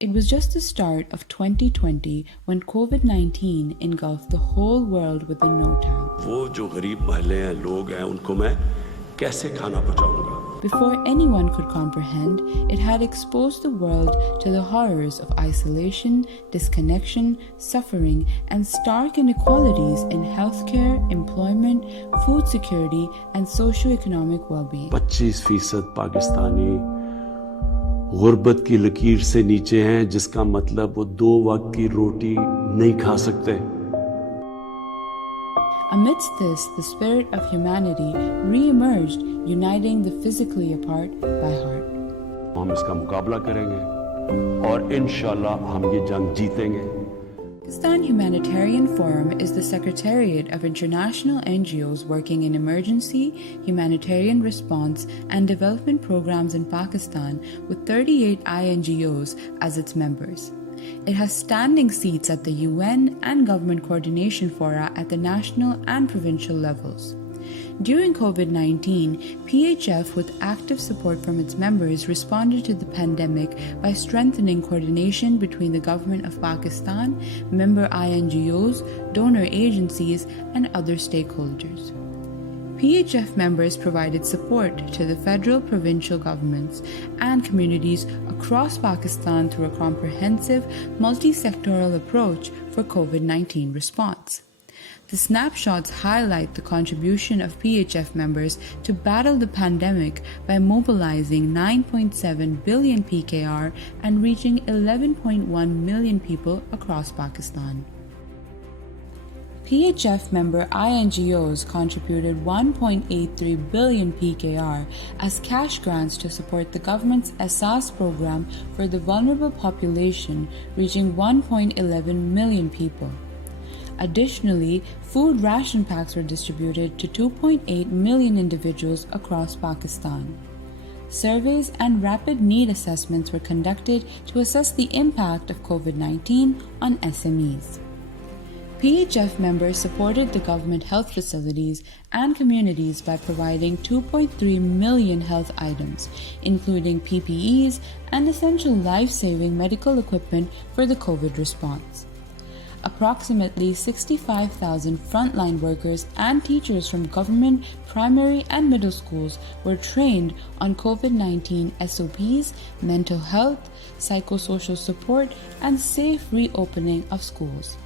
It was just the start of 2020 when COVID-19 engulfed the whole world within no time. वो जो गरीब महल्ले हैं, लोग हैं, उनको मैं कैसे खाना पहुंचाऊंगा? Before anyone could comprehend, it had exposed the world to the horrors of isolation, disconnection, suffering, and stark inequalities in healthcare, employment, food security, and socio-economic well-being. 25% Pakistani गुर्बत की लकीर से नीचे हैं, जिसका मतलब वो 2 वक्त की रोटी नहीं खा सकते. Amidst this, the spirit of humanity re-emerged, uniting the physically apart by heart. हम इसका मुकाबला करेंगे और इंशाल्लाह हम ये जंग जीतेंगे. Pakistan Humanitarian Forum is the secretariat of international NGOs working in emergency, humanitarian response, and development programs in Pakistan, with 38 INGOs as its members. It has standing seats at the UN and government coordination fora at the national and provincial levels. During COVID-19, PHF, with active support from its members, responded to the pandemic by strengthening coordination between the Government of Pakistan, member INGOs, donor agencies, and other stakeholders. PHF members provided support to the federal, provincial governments and communities across Pakistan through a comprehensive, multi-sectoral approach for COVID-19 response. The snapshots highlight the contribution of PHF members to battle the pandemic by mobilizing 9.7 billion PKR and reaching 11.1 million people across Pakistan. PHF member INGOs contributed 1.83 billion PKR as cash grants to support the government's Ehsaas program for the vulnerable population, reaching 1.11 million people. Additionally, food ration packs were distributed to 2.8 million individuals across Pakistan. Surveys and rapid need assessments were conducted to assess the impact of COVID-19 on SMEs. PHF members supported the government health facilities and communities by providing 2.3 million health items, including PPEs and essential life-saving medical equipment for the COVID response. Approximately 65,000 frontline workers and teachers from government, primary, and middle schools were trained on COVID-19 SOPs, mental health, psychosocial support, and safe reopening of schools.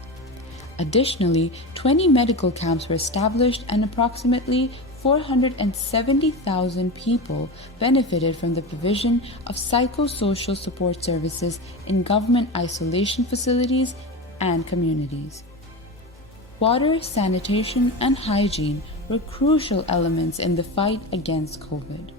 Additionally, 20 medical camps were established and approximately 470,000 people benefited from the provision of psychosocial support services in government isolation facilities and communities. Water, sanitation, and hygiene were crucial elements in the fight against COVID.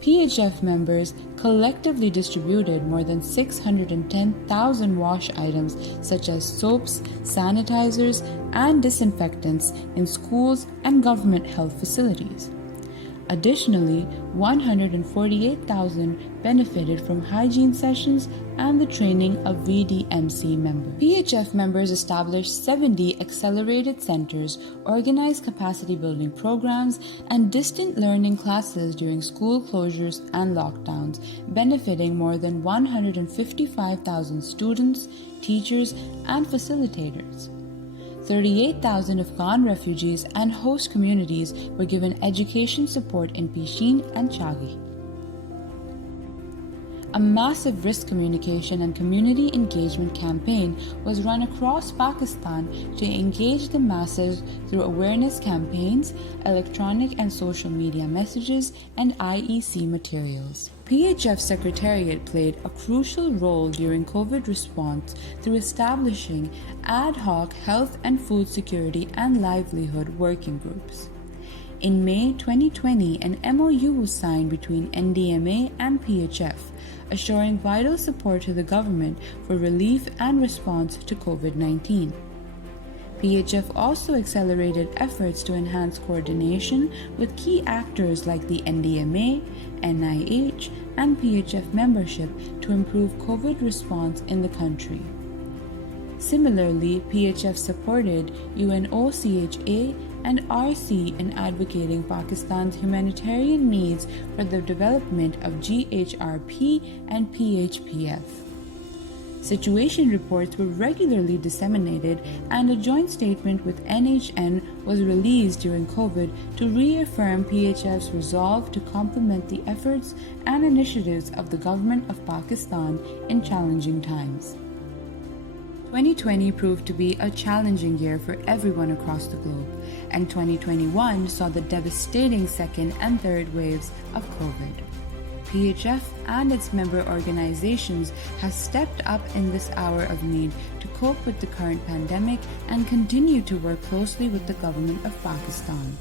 PHF members collectively distributed more than 610,000 wash items such as soaps, sanitizers, and disinfectants in schools and government health facilities. Additionally, 148,000 benefited from hygiene sessions and the training of VDMC members. PHF members established 70 accelerated centers, organized capacity building programs, and distant learning classes during school closures and lockdowns, benefiting more than 155,000 students, teachers, and facilitators. 38,000 Afghan refugees and host communities were given education support in Pishin and Chagi. A massive risk communication and community engagement campaign was run across Pakistan to engage the masses through awareness campaigns, electronic and social media messages, and IEC materials. PHF Secretariat played a crucial role during COVID response through establishing ad hoc health and food security and livelihood working groups. In May 2020, an MOU was signed between NDMA and PHF, assuring vital support to the government for relief and response to COVID-19. PHF also accelerated efforts to enhance coordination with key actors like the NDMA, NIH, and PHF membership to improve COVID response in the country. Similarly, PHF supported UNOCHA and RC in advocating Pakistan's humanitarian needs for the development of GHRP and PHPF. Situation reports were regularly disseminated, and a joint statement with NHN was released during COVID to reaffirm PHF's resolve to complement the efforts and initiatives of the government of Pakistan in challenging times. 2020 proved to be a challenging year for everyone across the globe, and 2021 saw the devastating second and third waves of COVID. PHF and its member organizations have stepped up in this hour of need to cope with the current pandemic and continue to work closely with the government of Pakistan.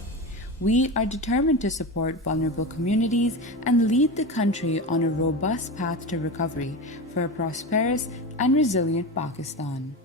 We are determined to support vulnerable communities and lead the country on a robust path to recovery for a prosperous and resilient Pakistan.